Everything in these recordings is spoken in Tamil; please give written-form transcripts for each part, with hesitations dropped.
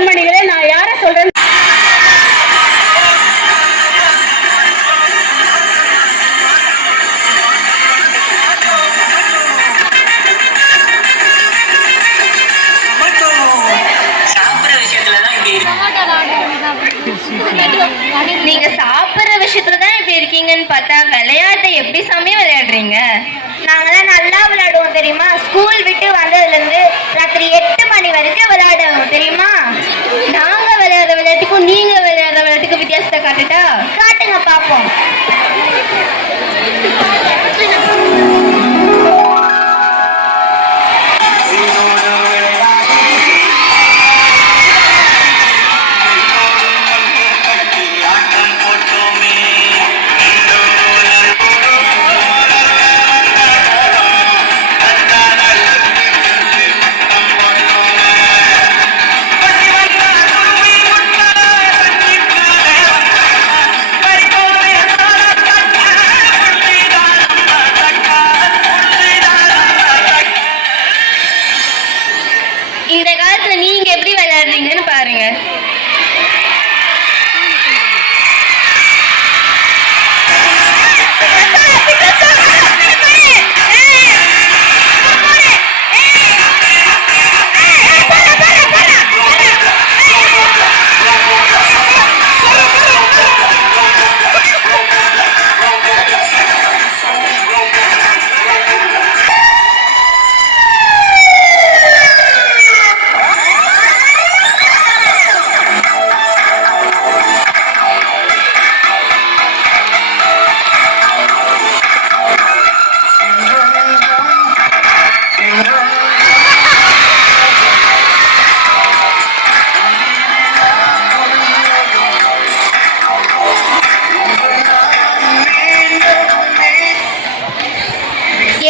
கண்மணிகளே, நான் யார சொல்றேன்? நீங்க சாப்பிடுற விஷயத்துலதான் இப்படி இருக்கீங்கன்னு பார்த்தா விளையாட்டை எப்படி சமயம் விளையாடுறீங்க? நாங்களாம் நல்லா விளையாடுவோம் தெரியுமா? ஸ்கூல் விட்டு வந்ததுல இருந்து ராத்திரி 8 மணி வரைக்கும் விளையாடுவோம் தெரியுமா? நாங்க விளையாடுற விளையாட்டுக்கும் நீங்க விளையாடுற விளையாட்டுக்கும் வித்தியாசத்தை காட்டுட்டா? காட்டுங்க பாப்போம். இந்த காலத்துல நீங்க எப்படி விளையாடுறீங்கன்னு பாருங்க.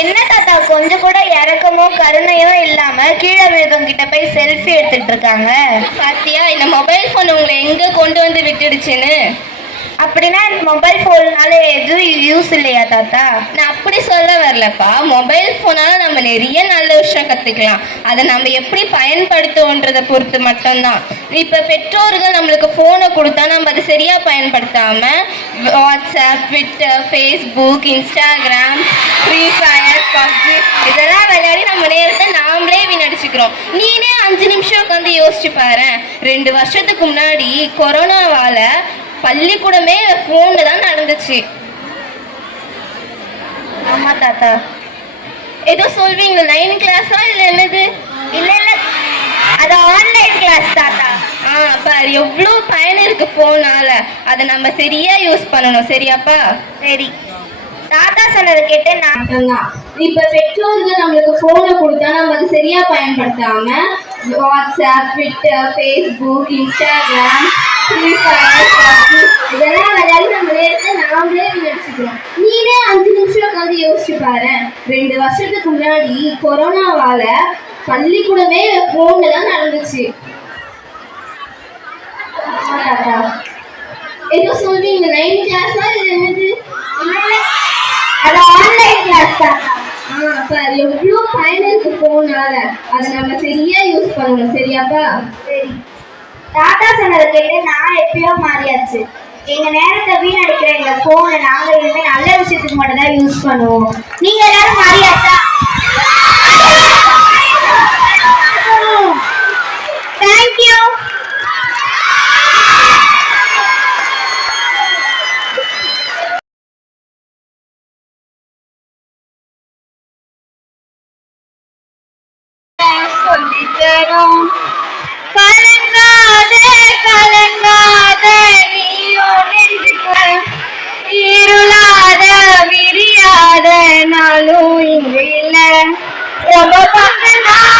என்ன தாத்தா கொஞ்சம் கூட இறக்கமோ கருணையோ இல்லாம கீழே மிருகம் கிட்ட போய் செல்ஃபி எடுத்துட்டு இருக்காங்க? பாத்தியா இந்த மொபைல் போன் உங்களை எங்க கொண்டு வந்து விட்டுடுச்சுன்னு? அப்படின்னா மொபைல் போன்னால எதுவும் யூஸ் இல்லையா தாத்தா? நான் அப்படி சொல்ல வரலப்பா. மொபைல் போனால நம்ம நிறைய நல்ல விஷயம் கத்துக்கலாம். அதை நம்ம எப்படி பயன்படுத்துவோன்றதை பொறுத்து மட்டும்தான். இப்ப பெற்றோர்கள் நம்மளுக்கு போனை கொடுத்தா நம்ம அதை சரியா பயன்படுத்தாம WhatsApp, Twitter, Facebook, Instagram, free fire, PUBG இதெல்லாம் விளையாடி நம்ம நேரத்தை நாமளே வீணடிச்சுக்கிறோம். நீனே 5 நிமிஷம் உட்காந்து யோசிச்சு பாரு. 2 வருஷத்துக்கு முன்னாடி கொரோனாவால பள்ளிக்கூடமே போன்ல தான் நடந்துச்சு. ஆமா தாத்தா. ஏதோ சொல்வீங்க 9 கிளாஸா இல்ல என்னது? இல்ல இல்ல, அது ஆன்லைன் கிளாஸ் தாத்தா. பாரு எவ்வளவு பயன் இருக்கு போனால. அதை நம்ம சரியா யூஸ் பண்ணணும். சரியாப்பா? சரி தாத்தா சொன்னதை கேட்டு நான் இப்ப பெற்றோர்கள் நம்மளுக்கு போனை கொடுத்தா நம்ம அதை சரியா பயன்படுத்தாம WhatsApp, Twitter, Facebook, Instagram, free fire, PUBG இதெல்லாம் விளையாடி நம்ம நேரத்தை நாமளே வீணடிச்சுக்கிறோம். நீனே 5 நிமிஷம் உட்காந்து யோசிச்சு பாரு. 2 வருஷத்துக்கு முன்னாடி கொரோனாவால பள்ளிக்கூடமே போன்ல தான் நடந்துச்சு. ஏதோ சொல்றீங்க 9 கிளாஸா இல்ல என்னது? அது ஆன்லைன் கிளாஸ் தாத்தா. பாரு எவ்வளவு பயன் இருக்கு போனால. அதை நம்ம சரியா யூஸ் பண்ணணும். சரியாப்பா? சரி தாத்தா சொன்னதை கேட்டு நான் எப்பயோ மாறியாச்சு. எங்க நேரத்தை வீணடிக்கிற எங்க போனை நாங்க இனிமே நல்ல விஷயத்துக்கு மட்டும் தான் யூஸ் பண்ணுவோம். நீங்க எல்லாரும் மாறியாச்சா? தேங்க்யூ. சொல்லித்தரும் கலங்காதே கலங்காதே நீயோ நெஞ்சுக்குள் இருளாத விரியாத நாளும் இங்கு இல்ல. ரொம்ப பக்கம்தான்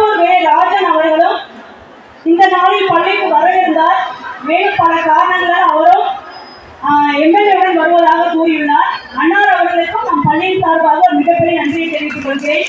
கடம்பூர் வே ராஜன் அவர்களும் இந்த நாளில் பள்ளிக்கு வரவிருந்தார். மேலும் பல காரணங்களால் அவரும் எம்எல்ஏவுடன் வருவதாக கூறியுள்ளார். அன்னார் அவர்களுக்கும் நம் பள்ளியின் சார்பாக மிகப்பெரிய நன்றியை தெரிவித்துக் கொள்கிறேன்.